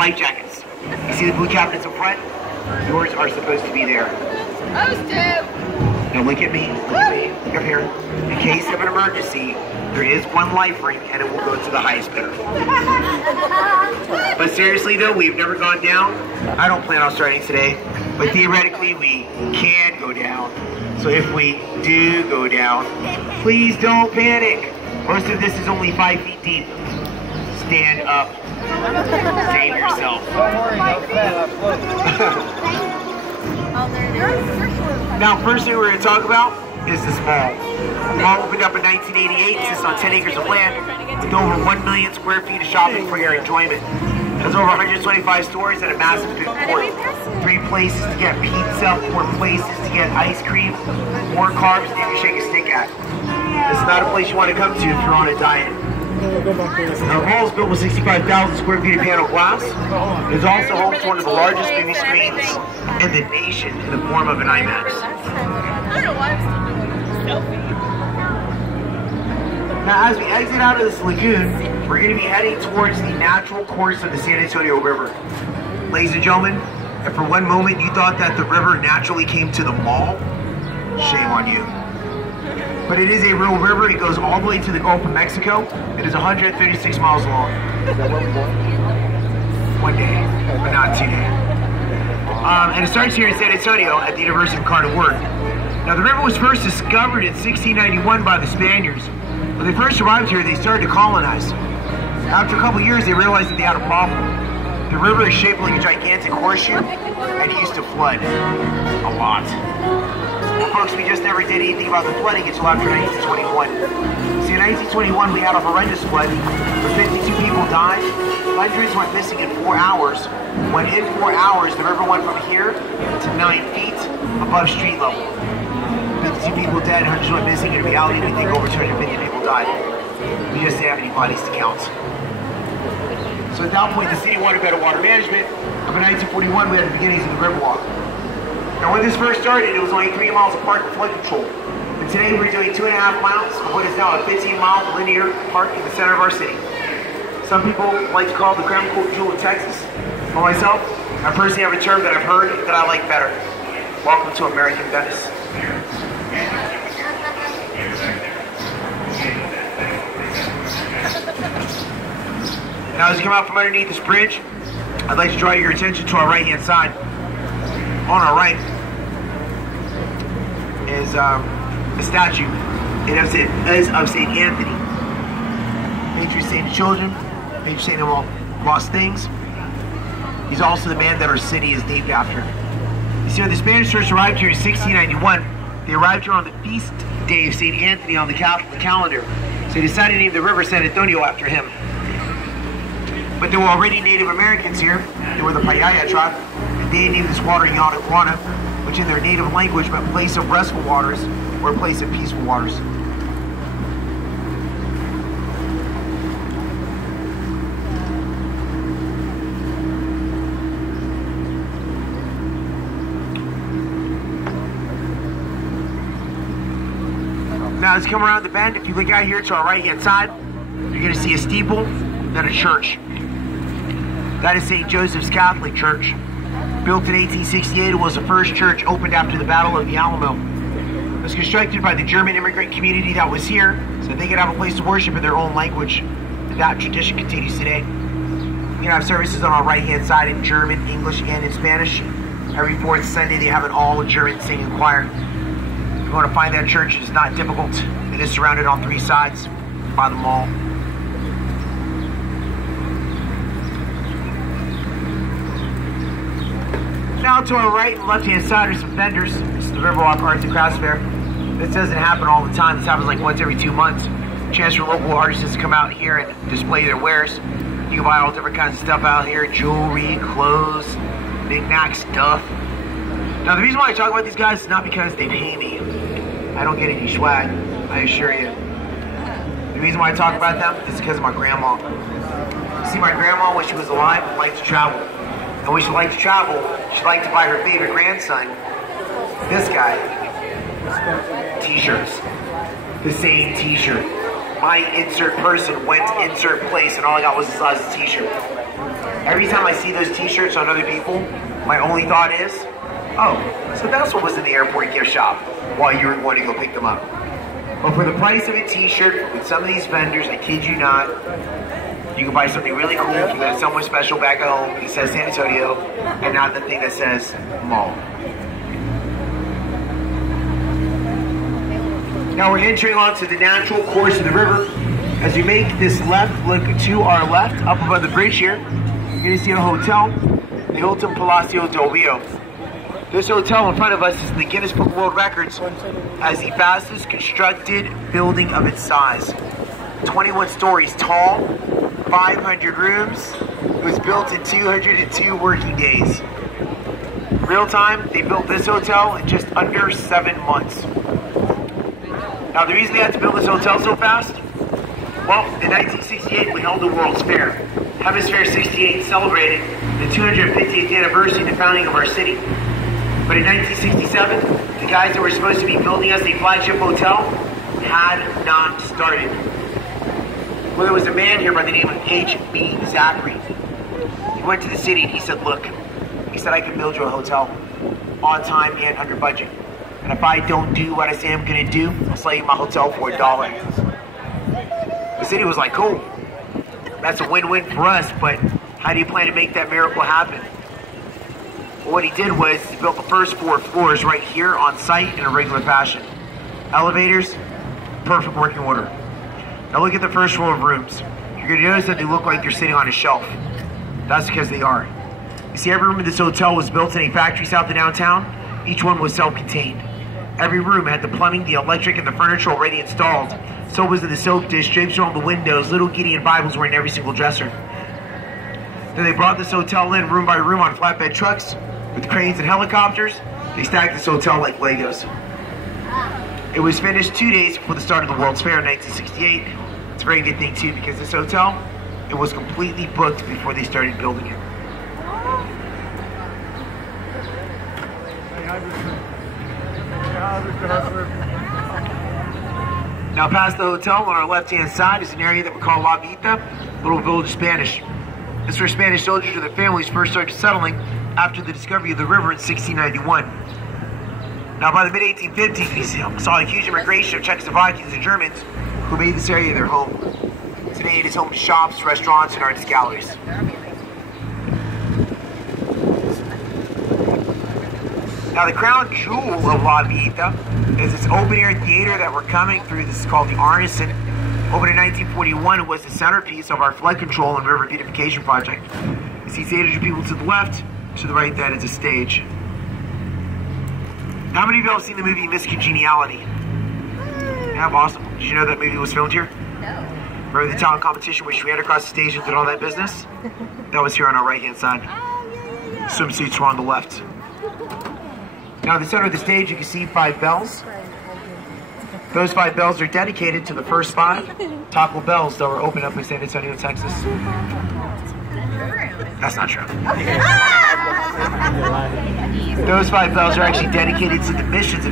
life jackets. You see the blue cabinets up front? Yours are supposed to be there. Now look at me, look up here. In case of an emergency, there is one life ring and it will go to the highest bidder. But seriously though, we've never gone down. I don't plan on starting today, but theoretically we can go down. So if we do go down, please don't panic. Most of this is only 5 feet deep. Stand up. Save yourself. Now, first thing we're going to talk about is this mall. The mall opened up in 1988. It sits on 10 acres of land with over 1 million square feet of shopping for your enjoyment. It has over 125 stores and a massive food court. 3 places to get pizza, 4 places to get ice cream, more carbs than you shake a stick at. This is not a place you want to come to if you're on a diet. Our mall is built with 65,000 square feet of panel glass. It is also home to one of the largest movie screens in the nation in the form of an IMAX. I don't know why I'm still doing a selfie. Now, as we exit out of this lagoon, we're going to be heading towards the natural course of the San Antonio River. Ladies and gentlemen, if for one moment you thought that the river naturally came to the mall, shame on you. But it is a real river. It goes all the way to the Gulf of Mexico. It is 136 miles long. One day, but not today. And it starts here in San Antonio at the University of Carter Ward. Now, the river was first discovered in 1691 by the Spaniards. When they first arrived here, they started to colonize. After a couple years, they realized that they had a problem. The river is shaped like a gigantic horseshoe, and it used to flood a lot. Well, folks, we just never did anything about the flooding until after 1921. See, in 1921, we had a horrendous flood where 52 people died. Hundreds went missing in 4 hours. When in 4 hours, the river went from here to 9 feet above street level. 52 people dead, hundreds went missing. In reality, we think over 250 people died. We just didn't have any bodies to count. So at that point, the city wanted better water management. But in 1941, we had the beginnings of the Riverwalk. Now, when this first started, it was only 3 miles apart for flood control. And today, we're doing 2.5 miles of what is now a 15-mile linear park in the center of our city. Some people like to call it the crown jewel of Texas. For myself, I personally have a term that I've heard that I like better. Welcome to American Venice. Now, as you come out from underneath this bridge, I'd like to draw your attention to our right-hand side. On our right is a statue. It is of St. Anthony, patron saint of children, patron saint of all lost things. He's also the man that our city is named after. You see, when the Spanish first arrived here in 1691, they arrived here on the feast day of St. Anthony on the Catholic calendar. So they decided to name the river San Antonio after him. But there were already Native Americans here. They were the Payaya tribe. And they named this water Yanaguana, which in their native language meant place of restful waters or place of peaceful waters. Now, as you come around the bend, if you look out here to our right-hand side, you're going to see a steeple, then a church. That is St. Joseph's Catholic Church. Built in 1868, it was the first church opened after the Battle of the Alamo. It was constructed by the German immigrant community that was here, so they could have a place to worship in their own language. And that tradition continues today. We have services on our right-hand side in German, English, and in Spanish. Every fourth Sunday, they have an all-German singing choir. If you want to find that church, it's not difficult. It is surrounded on 3 sides by the mall. Now to our right and left-hand side are some vendors. This is the Riverwalk Arts and Crafts Fair. This doesn't happen all the time. This happens like once every 2 months. Chance for local artists to come out here and display their wares. You can buy all different kinds of stuff out here. Jewelry, clothes, knick-knack stuff. Now the reason why I talk about these guys is not because they pay me. I don't get any swag, I assure you. The reason why I talk about them is because of my grandma. You see, my grandma, when she was alive, liked to travel. And when she liked to travel, she liked to buy her favorite grandson, this guy, t-shirts. The same t-shirt. My insert person went to insert place and all I got was the size of the t-shirt. Every time I see those t-shirts on other people, my only thought is, oh, so that's what was in the airport gift shop while you were going to go pick them up. But for the price of a t-shirt with some of these vendors, I kid you not, you can buy something really cool for that someone special back at home that says San Antonio and not the thing that says mall. Now we're entering onto the natural course of the river. As you make this left, look to our left, up above the bridge here, you're going to see a hotel, the Hilton Palacio del Rio. This hotel in front of us is in the Guinness Book of World Records as the fastest constructed building of its size. 21 stories tall, 500 rooms. It was built in 202 working days. Real time, they built this hotel in just under 7 months. Now the reason they had to build this hotel so fast? Well, in 1968 we held the World's Fair. Hemisphere 68 celebrated the 250th anniversary of the founding of our city. But in 1967, the guys that were supposed to be building us a flagship hotel had not started. Well, there was a man here by the name of H.B. Zachary. He went to the city and he said, look, he said, I can build you a hotel on time and under budget. And if I don't do what I say I'm going to do, I'll sell you my hotel for $1. The city was like, cool. That's a win-win for us, but how do you plan to make that miracle happen? Well, what he did was he built the first 4 floors right here on site in a regular fashion. Elevators, perfect working order. Now look at the first row of rooms. You're going to notice that they look like they're sitting on a shelf. That's because they are. You see, every room in this hotel was built in a factory south of downtown. Each one was self-contained. Every room had the plumbing, the electric, and the furniture already installed. So was in the soap dish, drapes were on the windows, little Gideon Bibles were in every single dresser. Then they brought this hotel in room by room on flatbed trucks with cranes and helicopters. They stacked this hotel like Legos. It was finished 2 days before the start of the World's Fair in 1968. It's a very good thing too, because this hotel, it was completely booked before they started building it. Now past the hotel on our left-hand side is an area that we call La Vita, Little Village Spanish. This is where Spanish soldiers or their families first started settling after the discovery of the river in 1691. Now by the mid-1850s, we saw a huge immigration of Czechoslovakians and Germans who made this area their home. Today it is home to shops, restaurants, and artist galleries. Now the crown jewel of La Vita is this open-air theater that we're coming through. This is called the Arneson. Opened in 1941, it was the centerpiece of our flood control and river beautification project. You see 800 people to the left, to the right that is a stage. How many of you have seen the movie Miss Congeniality? Yeah, awesome. Did you know that movie was filmed here? No. Remember the talent competition where she ran across the stage and did all that business? That was here on our right-hand side. Swimsuits were on the left. Now in the center of the stage you can see 5 bells. Those 5 bells are dedicated to the first 5 Taco Bells that were opened up in San Antonio, Texas. That's not true. Those 5 bells are actually dedicated to the missions of